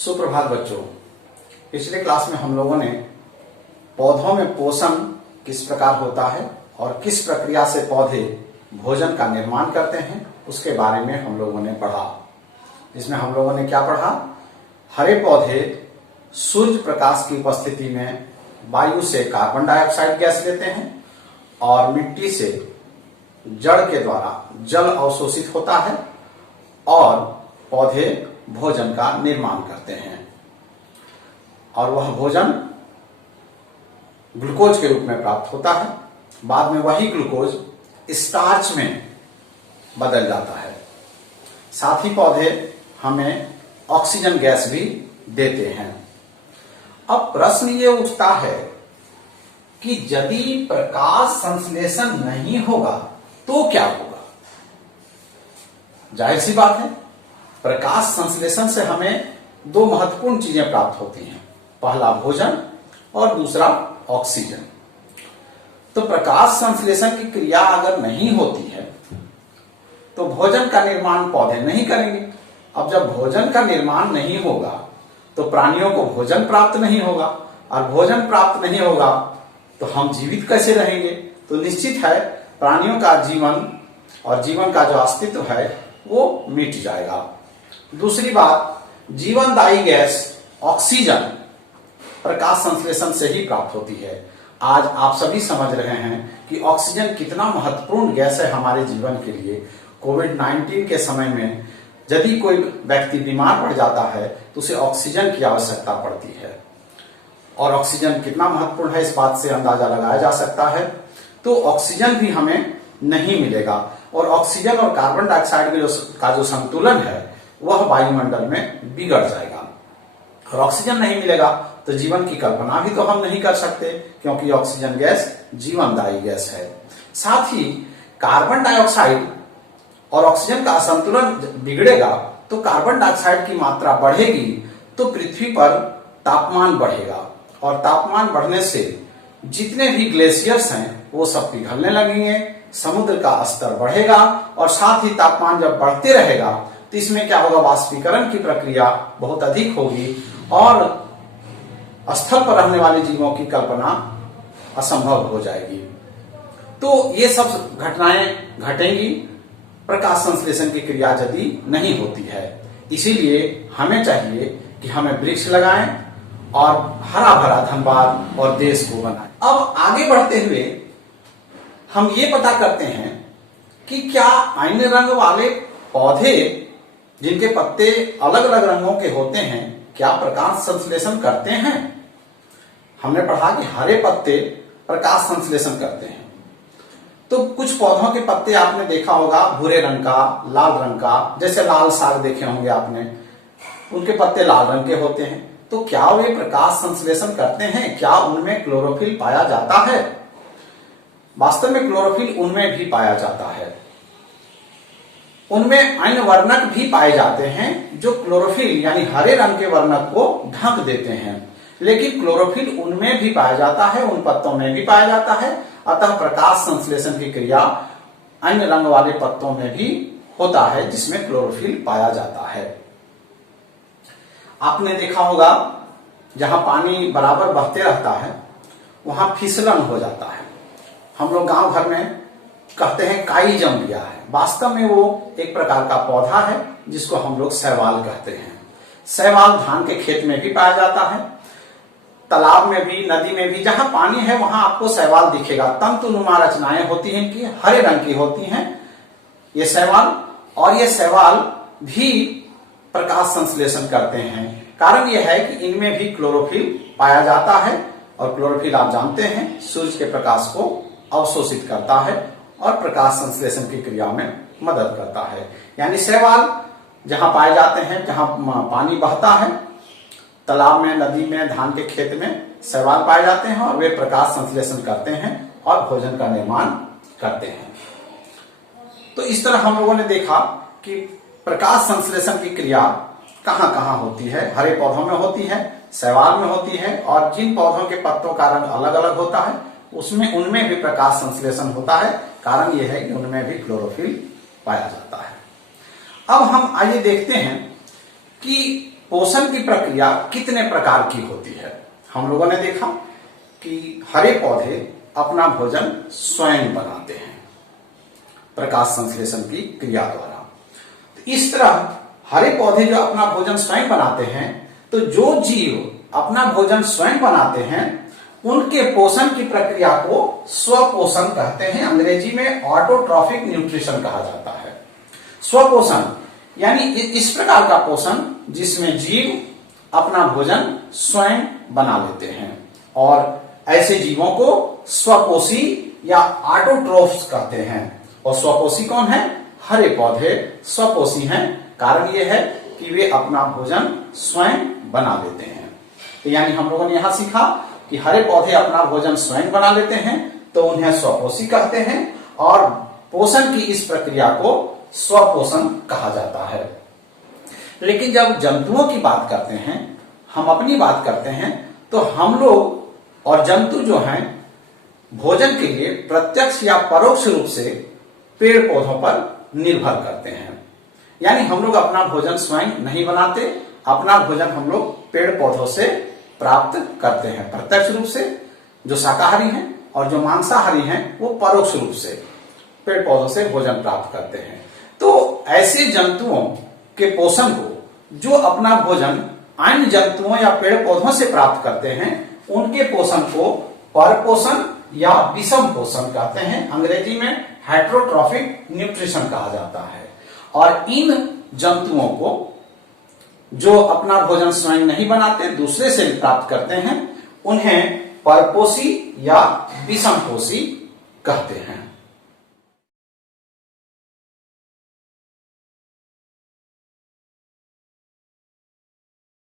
सुप्रभात बच्चों। पिछले क्लास में हम लोगों ने पौधों में पोषण किस प्रकार होता है और किस प्रक्रिया से पौधे भोजन का निर्माण करते हैं उसके बारे में हम लोगों ने पढ़ा। इसमें हम लोगों ने क्या पढ़ा? हरे पौधे सूर्य प्रकाश की उपस्थिति में वायु से कार्बन डाइऑक्साइड गैस लेते हैं और मिट्टी से जड़ के द्वारा जल अवशोषित होता है और पौधे भोजन का निर्माण करते हैं और वह भोजन ग्लूकोज के रूप में प्राप्त होता है। बाद में वही ग्लूकोज स्टार्च में बदल जाता है। साथ ही पौधे हमें ऑक्सीजन गैस भी देते हैं। अब प्रश्न ये उठता है कि यदि प्रकाश संश्लेषण नहीं होगा तो क्या होगा? जाहिर सी बात है, प्रकाश संश्लेषण से हमें दो महत्वपूर्ण चीजें प्राप्त होती हैं, पहला भोजन और दूसरा ऑक्सीजन। तो प्रकाश संश्लेषण की क्रिया अगर नहीं होती है तो भोजन का निर्माण पौधे नहीं करेंगे। अब जब भोजन का निर्माण नहीं होगा तो प्राणियों को भोजन प्राप्त नहीं होगा और भोजन प्राप्त नहीं होगा तो हम जीवित कैसे रहेंगे? तो निश्चित है प्राणियों का जीवन और जीवन का जो अस्तित्व है वो मिट जाएगा। दूसरी बात, जीवनदायी गैस ऑक्सीजन प्रकाश संश्लेषण से ही प्राप्त होती है। आज आप सभी समझ रहे हैं कि ऑक्सीजन कितना महत्वपूर्ण गैस है हमारे जीवन के लिए। कोविड-19 के समय में यदि कोई व्यक्ति बीमार पड़ जाता है तो उसे ऑक्सीजन की आवश्यकता पड़ती है और ऑक्सीजन कितना महत्वपूर्ण है इस बात से अंदाजा लगाया जा सकता है। तो ऑक्सीजन भी हमें नहीं मिलेगा और ऑक्सीजन और कार्बन डाइऑक्साइड का जो संतुलन है वह वायुमंडल में बिगड़ जाएगा और ऑक्सीजन नहीं मिलेगा तो जीवन की कल्पना भी तो हम नहीं कर सकते, क्योंकि ऑक्सीजन गैस जीवनदायी गैस है। साथ ही कार्बन डाइऑक्साइड और ऑक्सीजन का असंतुलन बिगड़ेगा तो कार्बन डाइऑक्साइड की मात्रा बढ़ेगी तो पृथ्वी पर तापमान बढ़ेगा और तापमान बढ़ने से जितने भी ग्लेशियर्स हैं वो सब पिघलने लगेंगे, समुद्र का स्तर बढ़ेगा और साथ ही तापमान जब बढ़ते रहेगा तो इसमें क्या होगा? वाष्पीकरण की प्रक्रिया बहुत अधिक होगी और स्थल पर रहने वाले जीवों की कल्पना असंभव हो जाएगी। तो ये सब घटनाएं घटेंगी प्रकाश संश्लेषण की क्रिया यदि नहीं होती है। इसीलिए हमें चाहिए कि हमें वृक्ष लगाएं और हरा भरा धनबाद और देश को बनाएं। अब आगे बढ़ते हुए हम ये पता करते हैं कि क्या अन्य रंग वाले पौधे जिनके पत्ते अलग अलग रंगों के होते हैं क्या प्रकाश संश्लेषण करते हैं? हमने पढ़ा कि हरे पत्ते प्रकाश संश्लेषण करते हैं। तो कुछ पौधों के पत्ते आपने देखा होगा भूरे रंग का, लाल रंग का, जैसे लाल साग देखे होंगे आपने, उनके पत्ते लाल रंग के होते हैं। तो क्या वे प्रकाश संश्लेषण करते हैं? क्या उनमें क्लोरोफिल पाया जाता है? वास्तव में क्लोरोफिल उनमें भी पाया जाता है। उनमें अन्य वर्णक भी पाए जाते हैं जो क्लोरोफिल यानी हरे रंग के वर्णक को ढक देते हैं, लेकिन क्लोरोफिल उनमें भी पाया जाता है, उन पत्तों में भी पाया जाता है। अतः प्रकाश संश्लेषण की क्रिया अन्य रंग वाले पत्तों में भी होता है जिसमें क्लोरोफिल पाया जाता है। आपने देखा होगा जहां पानी बराबर बहते रहता है वहां फिसलन हो जाता है। हम लोग गांव भर में कहते हैं काई जम गया है। वास्तव में वो एक प्रकार का पौधा है जिसको हम लोग शैवाल कहते हैं। शैवाल धान के खेत में भी पाया जाता है, तालाब में भी, नदी में भी, जहां पानी है वहां आपको शैवाल दिखेगा। तंतुनुमा रचनाएं होती हैं इनकी, हरे रंग की होती हैं ये शैवाल, और ये शैवाल भी प्रकाश संश्लेषण करते हैं। कारण यह है कि इनमें भी क्लोरोफिल पाया जाता है और क्लोरोफिल आप जानते हैं सूर्य के प्रकाश को अवशोषित करता है और प्रकाश संश्लेषण की क्रिया में मदद करता है। यानी शैवाल जहां पाए जाते हैं, जहां पानी बहता है, तालाब में, नदी में, धान के खेत में शैवाल पाए जाते हैं और वे प्रकाश संश्लेषण करते हैं और भोजन का निर्माण करते हैं। तो इस तरह हम लोगों ने देखा कि प्रकाश संश्लेषण की क्रिया कहां कहां होती है। हरे पौधों में होती है, शैवाल में होती है, और जिन पौधों के पत्तों का रंग अलग अलग होता है उसमें उनमें भी प्रकाश संश्लेषण होता है। कारण यह है कि उनमें भी क्लोरोफिल पाया जाता है। अब हम आइए देखते हैं कि पोषण की प्रक्रिया कितने प्रकार की होती है। हम लोगों ने देखा कि हरे पौधे अपना भोजन स्वयं बनाते हैं प्रकाश संश्लेषण की क्रिया द्वारा। तो इस तरह हरे पौधे जो अपना भोजन स्वयं बनाते हैं, तो जो जीव अपना भोजन स्वयं बनाते हैं उनके पोषण की प्रक्रिया को स्वपोषण कहते हैं। अंग्रेजी में ऑटोट्रॉफिक न्यूट्रिशन कहा जाता है। स्वपोषण यानी इस प्रकार का पोषण जिसमें जीव अपना भोजन स्वयं बना लेते हैं, और ऐसे जीवों को स्वपोषी या ऑटोट्रोफ्स कहते हैं। और स्वपोषी कौन है? हरे पौधे स्वपोषी हैं। कारण यह है कि वे अपना भोजन स्वयं बना लेते हैं। तो यानी हम लोगों ने यहां सीखा कि हरे पौधे अपना भोजन स्वयं बना लेते हैं, तो उन्हें स्वपोषी कहते हैं, और पोषण की इस प्रक्रिया को स्वपोषण कहा जाता है। लेकिन जब जंतुओं की बात करते हैं, हम अपनी बात करते हैं, तो हम लोग और जंतु जो हैं भोजन के लिए प्रत्यक्ष या परोक्ष रूप से पेड़ पौधों पर निर्भर करते हैं। यानी हम लोग अपना भोजन स्वयं नहीं बनाते, अपना भोजन हम लोग पेड़ पौधों से प्राप्त करते हैं प्रत्यक्ष रूप से, जो शाकाहारी हैं, और जो मांसाहारी हैं वो परोक्ष रूप से पेड़ पौधों से भोजन प्राप्त करते हैं। तो ऐसे जंतुओं के पोषण को जो अपना भोजन अन्य जंतुओं या पेड़ पौधों से प्राप्त करते हैं, उनके पोषण को परपोषण या विषम पोषण कहते हैं। अंग्रेजी में हेटेरोट्रॉफिक न्यूट्रिशन कहा जाता है। और इन जंतुओं को जो अपना भोजन स्वयं नहीं बनाते, दूसरे से प्राप्त करते हैं, उन्हें परपोषी या विषमपोषी कहते हैं।